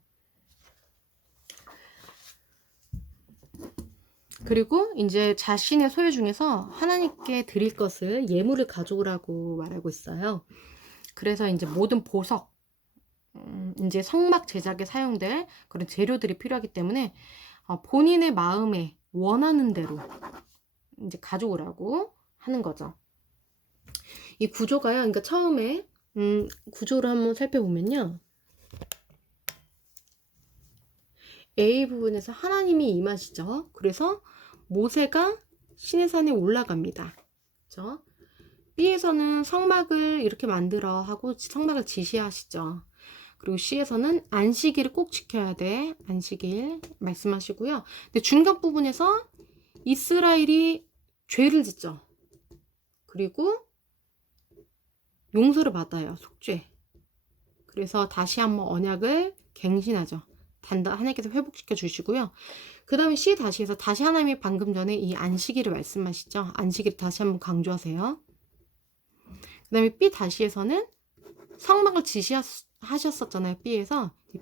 그리고 이제 자신의 소유 중에서 하나님께 드릴 것을 예물을 가져오라고 말하고 있어요. 그래서 이제 모든 보석, 이제 성막 제작에 사용될 그런 재료들이 필요하기 때문에 본인의 마음에 원하는 대로 이제 가져오라고 하는 거죠. 이 구조가요. 그러니까 처음에 구조를 한번 살펴보면요. A 부분에서 하나님이 임하시죠. 그래서 모세가 시내산에 올라갑니다. 그렇죠? B에서는 성막을 이렇게 만들어 하고 성막을 지시하시죠. 그리고 C에서는 안식일을 꼭 지켜야 돼. 안식일 말씀하시고요. 근데 중간 부분에서 이스라엘이 죄를 짓죠. 그리고 용서를 받아요. 속죄. 그래서 다시 한번 언약을 갱신하죠. 하나님께서 회복시켜 주시고요. 그 다음에 C 다시에서 다시 하나님이 방금 전에 이 안식일을 말씀하시죠. 안식일 다시 한번 강조하세요. 그 다음에 B 다시에서는 성막을 지시하셨었잖아요.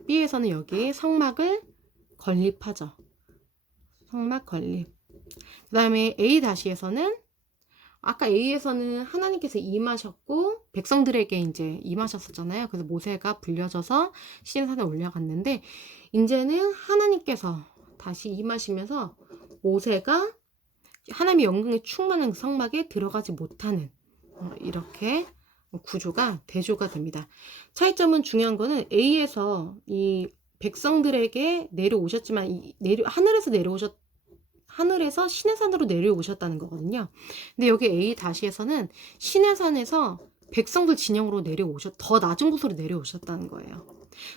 B에서는 여기 성막을 건립하죠. 성막 건립. 그 다음에 A 다시에서는 아까 A에서는 하나님께서 임하셨고 백성들에게 이제 임하셨었잖아요. 그래서 모세가 불려져서 시내산에 올라갔는데, 이제는 하나님께서 다시 임하시면서 모세가 하나님의 영광에 충만한 성막에 들어가지 못하는 이렇게 구조가 대조가 됩니다. 차이점은 중요한 거는 A에서 이 백성들에게 내려오셨지만 하늘에서 시내산으로 내려오셨다는 거거든요. 근데 여기 A 다시에서는 시내산에서 백성들 진영으로 더 낮은 곳으로 내려오셨다는 거예요.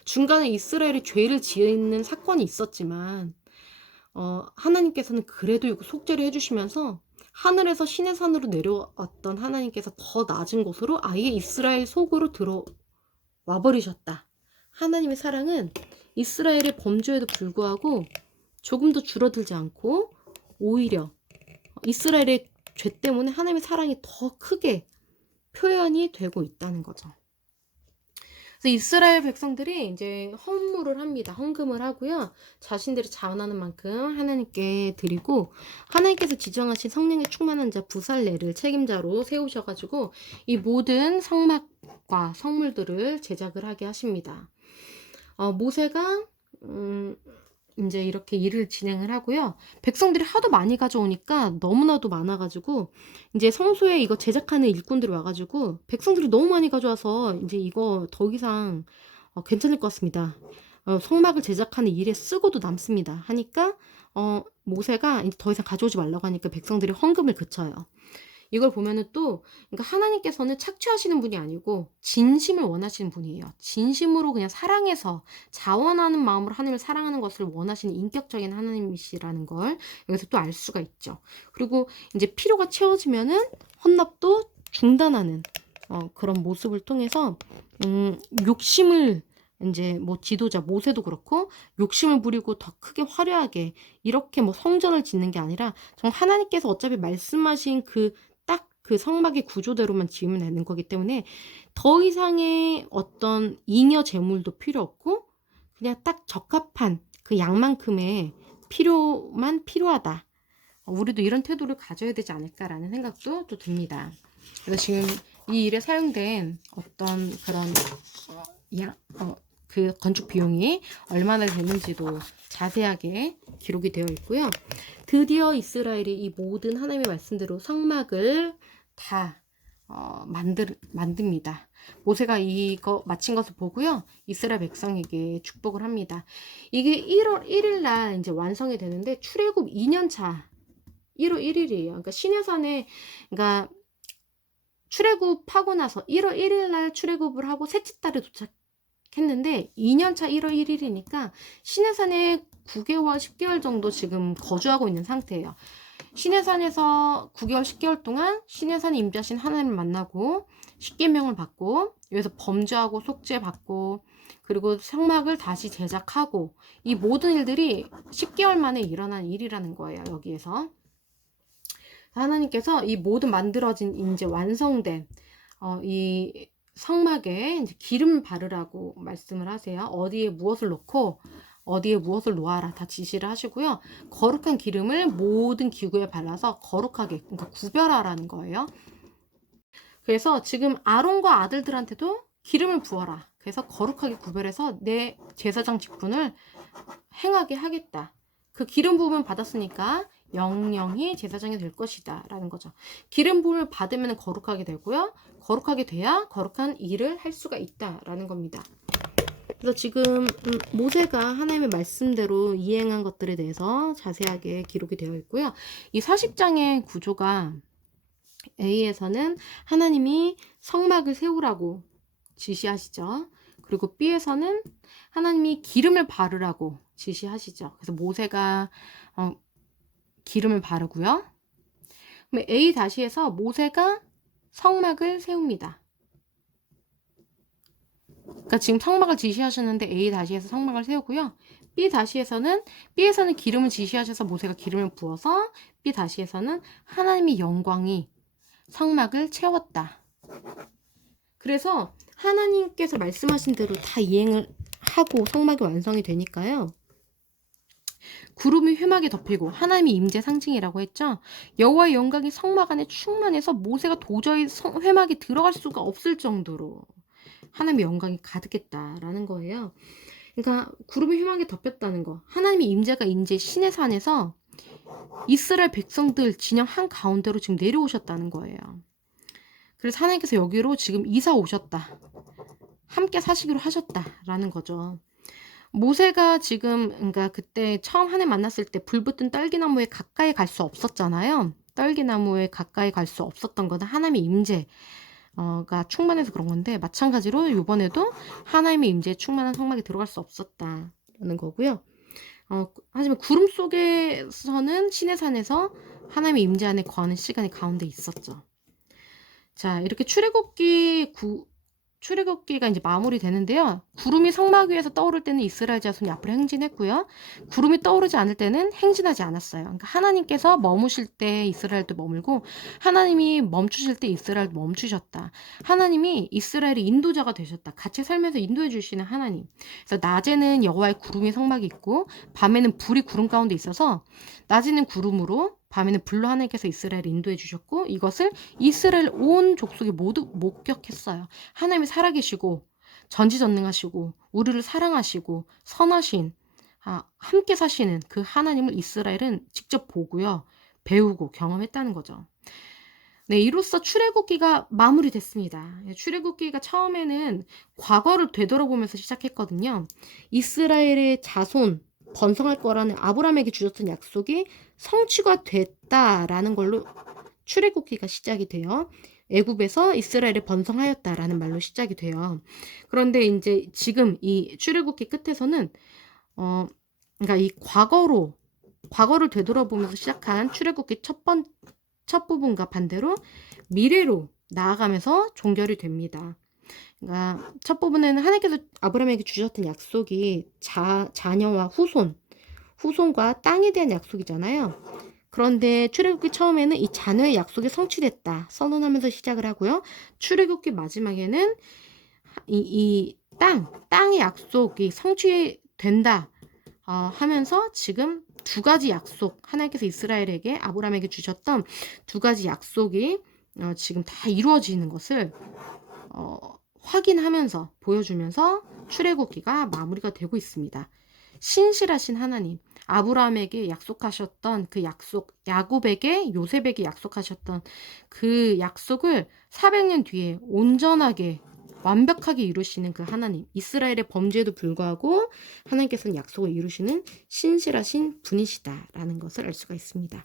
중간에 이스라엘이 죄를 지은 사건이 있었지만 하나님께서는 그래도 속죄를 해주시면서 하늘에서 시내산으로 내려왔던 하나님께서 더 낮은 곳으로 아예 이스라엘 속으로 들어와 버리셨다. 하나님의 사랑은 이스라엘의 범죄에도 불구하고 조금도 줄어들지 않고 오히려 이스라엘의 죄 때문에 하나님의 사랑이 더 크게 표현이 되고 있다는 거죠. 그래서 이스라엘 백성들이 이제 헌물을 합니다. 헌금을 하고요. 자신들이 자원하는 만큼 하나님께 드리고, 하나님께서 지정하신 성령의 충만한 자 부살레를 책임자로 세우셔가지고 이 모든 성막과 성물들을 제작을 하게 하십니다. 모세가 이제 이렇게 일을 진행을 하고요. 백성들이 하도 많이 가져오니까 너무나도 많아가지고 이제 성소에 이거 제작하는 일꾼들이 와가지고 백성들이 너무 많이 가져와서 이제 이거 더 이상 괜찮을 것 같습니다. 성막을 제작하는 일에 쓰고도 남습니다. 하니까 모세가 이제 더 이상 가져오지 말라고 하니까 백성들이 헌금을 그쳐요. 이걸 보면은 또 그러니까 하나님께서는 착취하시는 분이 아니고 진심을 원하시는 분이에요. 진심으로 그냥 사랑해서 자원하는 마음으로 하나님을 사랑하는 것을 원하시는 인격적인 하나님이시라는 걸 여기서 또 알 수가 있죠. 그리고 이제 필요가 채워지면은 헌납도 중단하는 그런 모습을 통해서 욕심을 이제 뭐 지도자 모세도 그렇고 욕심을 부리고 더 크게 화려하게 이렇게 뭐 성전을 짓는 게 아니라 정말 하나님께서 어차피 말씀하신 딱 그 성막의 구조대로만 지으면 되는 거기 때문에 더 이상의 어떤 잉여 제물도 필요 없고 그냥 딱 적합한 그 양만큼의 필요만 필요하다. 우리도 이런 태도를 가져야 되지 않을까라는 생각도 또 듭니다. 그래서 지금 이 일에 사용된 어떤 그런 그 건축 비용이 얼마나 되는지도 자세하게 기록이 되어 있고요. 드디어 이스라엘이 이 모든 하나님의 말씀대로 성막을 다 만듭니다. 모세가 이거 마친 것을 보고요. 이스라엘 백성에게 축복을 합니다. 이게 1월 1일 날 이제 완성이 되는데 출애굽 2년 차 1월 1일이에요. 그러니까 시내산에 그러니까 출애굽하고 나서 1월 1일 날 출애굽을 하고 셋째 달에 도착했는데 2년 차 1월 1일이니까 시내산에 9개월, 10개월 정도 지금 거주하고 있는 상태예요. 시내산에서 9개월, 10개월 동안 시내산에 임재하신 하나님을 만나고 십계명을 받고 여기서 범죄하고 속죄 받고 그리고 성막을 다시 제작하고 이 모든 일들이 10개월 만에 일어난 일이라는 거예요. 여기에서 하나님께서 이 모든 만들어진 이제 완성된 이 성막에 이제 기름 바르라고 말씀을 하세요. 어디에 무엇을 놓고 어디에 무엇을 놓아라 다 지시를 하시고요. 거룩한 기름을 모든 기구에 발라서 거룩하게 그러니까 구별하라는 거예요. 그래서 지금 아론과 아들들한테도 기름을 부어라. 그래서 거룩하게 구별해서 내 제사장 직분을 행하게 하겠다. 그 기름 부음을 받았으니까 영영이 제사장이 될 것이다 라는 거죠. 기름 부음을 받으면 거룩하게 되고요. 거룩하게 돼야 거룩한 일을 할 수가 있다 라는 겁니다. 그래서 지금 모세가 하나님의 말씀대로 이행한 것들에 대해서 자세하게 기록이 되어 있고요. 이 40장의 구조가 A에서는 하나님이 성막을 세우라고 지시하시죠. 그리고 B에서는 하나님이 기름을 바르라고 지시하시죠. 그래서 모세가 기름을 바르고요. 그럼 A-에서 모세가 성막을 세웁니다. 그러니까 지금 성막을 지시하셨는데 A-에서 성막을 세우고요. B에서는 기름을 지시하셔서 모세가 기름을 부어서 B-에서는 하나님의 영광이 성막을 채웠다. 그래서 하나님께서 말씀하신 대로 다 이행을 하고 성막이 완성이 되니까요. 구름이 회막에 덮이고 하나님의 임재 상징이라고 했죠. 여호와의 영광이 성막 안에 충만해서 모세가 도저히 회막에 들어갈 수가 없을 정도로 하나님의 영광이 가득했다라는 거예요. 그러니까 구름이 회막에 덮였다는 거. 하나님의 임재가 이제 시내산에서 이스라엘 백성들 진영 한가운데로 지금 내려오셨다는 거예요. 그래서 하나님께서 여기로 지금 이사 오셨다. 함께 사시기로 하셨다라는 거죠. 모세가 지금 그러니까 그때 처음 하나님 만났을 때 불붙은 떨기나무에 가까이 갈 수 없었잖아요. 떨기나무에 가까이 갈 수 없었던 것은 하나님의 임재가 충만해서 그런 건데 마찬가지로 이번에도 하나님의 임재에 충만한 성막에 들어갈 수 없었다라는 거고요. 하지만 구름 속에서는 시내산에서 하나님의 임재 안에 거하는 시간이 가운데 있었죠. 자, 이렇게 출애굽기가 이제 마무리되는데요. 구름이 성막 위에서 떠오를 때는 이스라엘 자손이 앞으로 행진했고요. 구름이 떠오르지 않을 때는 행진하지 않았어요. 그러니까 하나님께서 머무실 때 이스라엘도 머물고 하나님이 멈추실 때 이스라엘도 멈추셨다. 하나님이 이스라엘의 인도자가 되셨다. 같이 살면서 인도해 주시는 하나님. 그래서 낮에는 여호와의 구름이 성막이 있고 밤에는 불이 구름 가운데 있어서 낮에는 구름으로 밤에는 불로 하나님께서 이스라엘을 인도해 주셨고 이것을 이스라엘 온 족속이 모두 목격했어요. 하나님이 살아계시고 전지전능하시고 우리를 사랑하시고 선하신 함께 사시는 그 하나님을 이스라엘은 직접 보고요. 배우고 경험했다는 거죠. 네, 이로써 출애굽기가 마무리됐습니다. 출애굽기가 처음에는 과거를 되돌아보면서 시작했거든요. 이스라엘의 자손 번성할 거라는 아브라함에게 주셨던 약속이 성취가 됐다라는 걸로 출애굽기가 시작이 돼요. 애굽에서 이스라엘이 번성하였다라는 말로 시작이 돼요. 그런데 인제 지금 이 출애굽기 끝에서는 그러니까 이 과거를 되돌아보면서 시작한 출애굽기 첫 부분과 반대로 미래로 나아가면서 종결이 됩니다. 그러니까 첫 부분에는 하나님께서 아브라함에게 주셨던 약속이 자녀와 후손과 땅에 대한 약속이잖아요. 그런데 출애굽기 처음에는 이 자녀의 약속이 성취됐다 선언하면서 시작을 하고요. 출애굽기 마지막에는 이 땅의 약속이 성취된다 하면서 지금 두 가지 약속, 하나님께서 이스라엘에게 아브라함에게 주셨던 두 가지 약속이 지금 다 이루어지는 것을 확인하면서 보여주면서 출애굽기가 마무리가 되고 있습니다. 신실하신 하나님, 아브라함에게 약속하셨던 그 약속, 야곱에게 요셉에게 약속하셨던 그 약속을 400년 뒤에 온전하게 완벽하게 이루시는 그 하나님, 이스라엘의 범죄에도 불구하고 하나님께서는 약속을 이루시는 신실하신 분이시다라는 것을 알 수가 있습니다.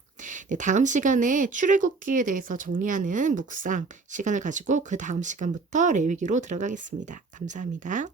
네, 다음 시간에 출애굽기에 대해서 정리하는 묵상 시간을 가지고 그 다음 시간부터 레위기로 들어가겠습니다. 감사합니다.